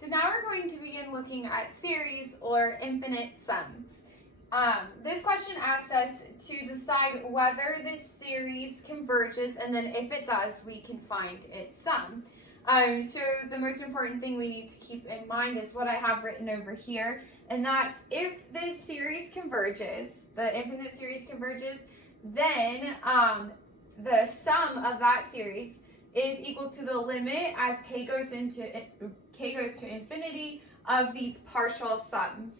So now we're going to begin looking at series or infinite sums. This question asks us to decide whether this series converges, and then if it does, we can find its sum. So the most important thing we need to keep in mind is what I have written over here, and that's if this series converges, the infinite series converges, then the sum of that series is equal to the limit as k goes to infinity of these partial sums.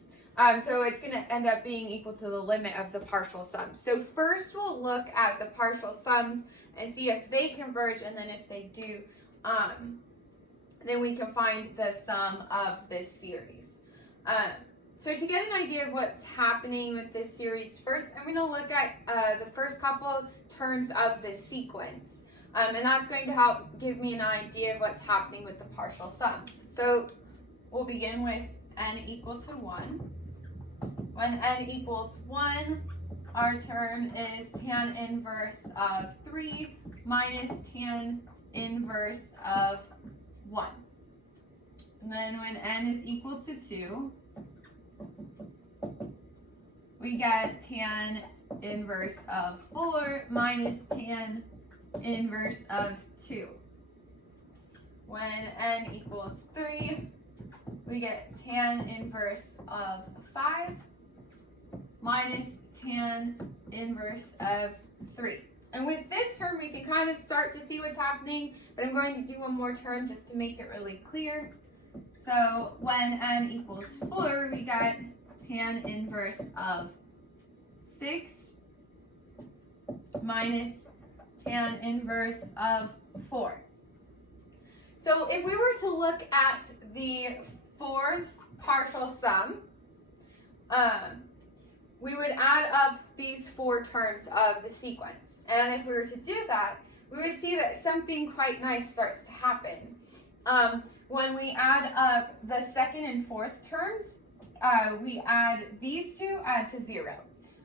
So it's going to end up being equal to the limit of the partial sums. So first we'll look at the partial sums and see if they converge, and then if they do, then we can find the sum of this series. So to get an idea of what's happening with this series, first I'm going to look at the first couple terms of the sequence. And that's going to help give me an idea of what's happening with the partial sums. So we'll begin with n equal to 1. When n equals 1, our term is tan inverse of 3 minus tan inverse of 1. And then when n is equal to 2, we get tan inverse of 4 minus tan inverse of 2. When n equals 3, we get tan inverse of 5 minus tan inverse of 3. And with this term, we can kind of start to see what's happening, but I'm going to do one more term just to make it really clear. So when n equals 4, we get tan inverse of 6 minus tan inverse of 4. So if we were to look at the fourth partial sum, we would add up these four terms of the sequence. And if we were to do that, we would see that something quite nice starts to happen. When we add up the second and fourth terms, we add these two, add to 0.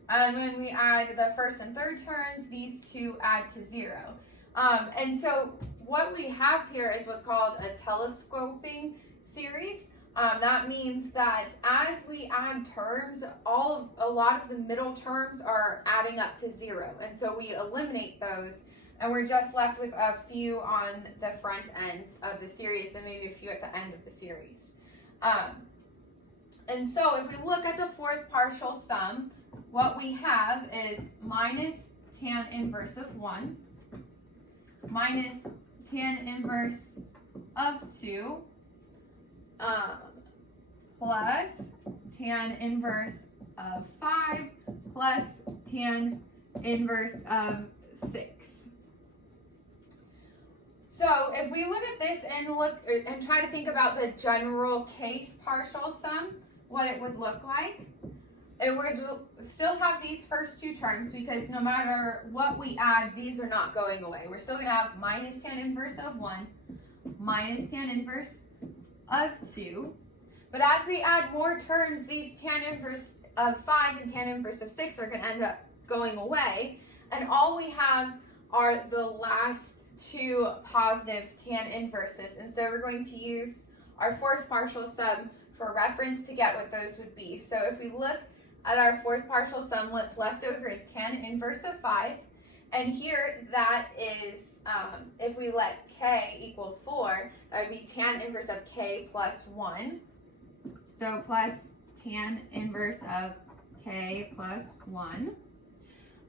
And when we add the first and third terms, these two add to 0. And so what we have here is what's called a telescoping series. That means that as we add terms, a lot of the middle terms are adding up to 0. And so we eliminate those, and we're just left with a few on the front end of the series and maybe a few at the end of the series. And so if we look at the fourth partial sum, what we have is minus tan inverse of 1 minus tan inverse of 2 plus tan inverse of 5 plus tan inverse of 6. So if we look at this and try to think about the general case partial sum, what it would look like, it would still have these first two terms because no matter what we add, these are not going away. We're still going to have minus tan inverse of 1 minus tan inverse of 2. But as we add more terms, these tan inverse of 5 and tan inverse of 6 are going to end up going away. And all we have are the last two positive tan inverses. And so we're going to use our fourth partial sum for reference to get what those would be. So if we look at our fourth partial sum, what's left over is tan inverse of 5. And here that is, if we let k equal 4, that would be tan inverse of k plus 1. So plus tan inverse of k plus 1.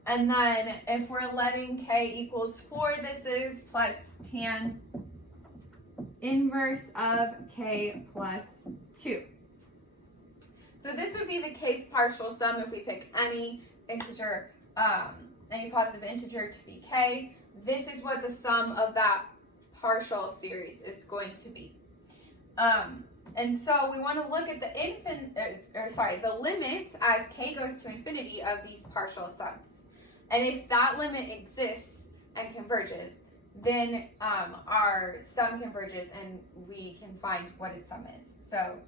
And then if we're letting k equals 4, this is plus tan inverse of k plus 2. So this would be the kth partial sum if we pick any integer, any positive integer to be k. This is what the sum of that partial series is going to be. And so we want to look at the limit as k goes to infinity of these partial sums. And if that limit exists and converges, then our sum converges and we can find what its sum is. So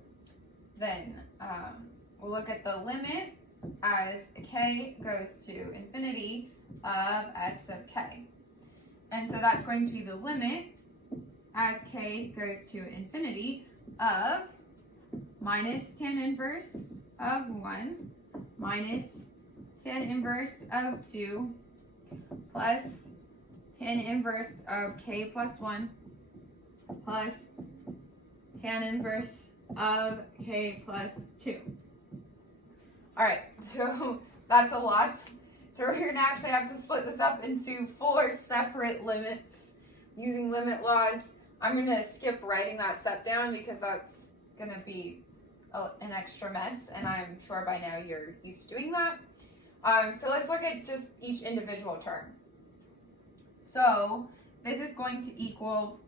then we'll look at the limit as k goes to infinity of s sub k. And so that's going to be the limit as k goes to infinity of minus tan inverse of 1 minus tan inverse of 2 plus tan inverse of k plus 1 plus tan inverse of k plus 2. Alright, so that's a lot. So we're going to actually have to split this up into 4 separate limits using limit laws. I'm going to skip writing that step down because that's going to be an extra mess, and I'm sure by now you're used to doing that. So let's look at just each individual term. So this is going to equal,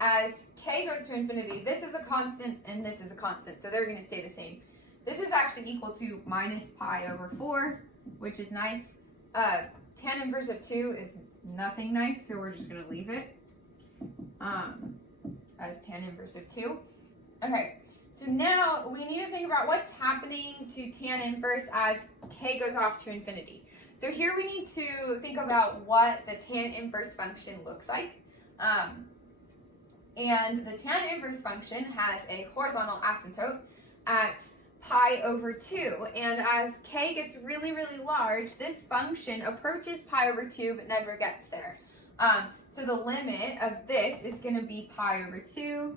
as k goes to infinity, this is a constant and this is a constant, so they're going to stay the same. This is actually equal to minus pi over 4, which is nice. Tan inverse of 2 is nothing nice, so we're just going to leave it as tan inverse of 2. Okay, so now we need to think about what's happening to tan inverse as k goes off to infinity. So here we need to think about what the tan inverse function looks like. And the tan inverse function has a horizontal asymptote at pi over 2. And as k gets really, really large, this function approaches pi over 2 but never gets there. So the limit of this is going to be pi over 2.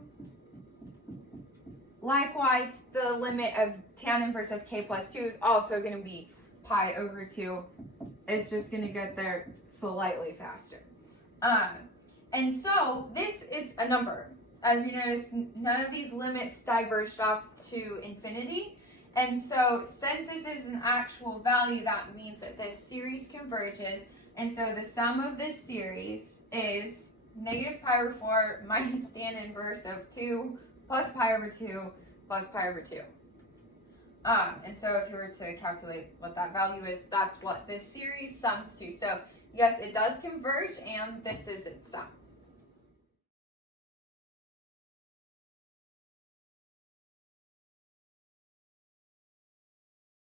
Likewise, the limit of tan inverse of k plus 2 is also going to be pi over 2. It's just going to get there slightly faster. And so this is a number. As you notice, none of these limits diverged off to infinity. And so since this is an actual value, that means that this series converges. And so the sum of this series is negative pi over 4 minus tan inverse of 2 plus pi over 2 plus pi over 2. And so if you were to calculate what that value is, that's what this series sums to. So yes, it does converge, and this is its sum.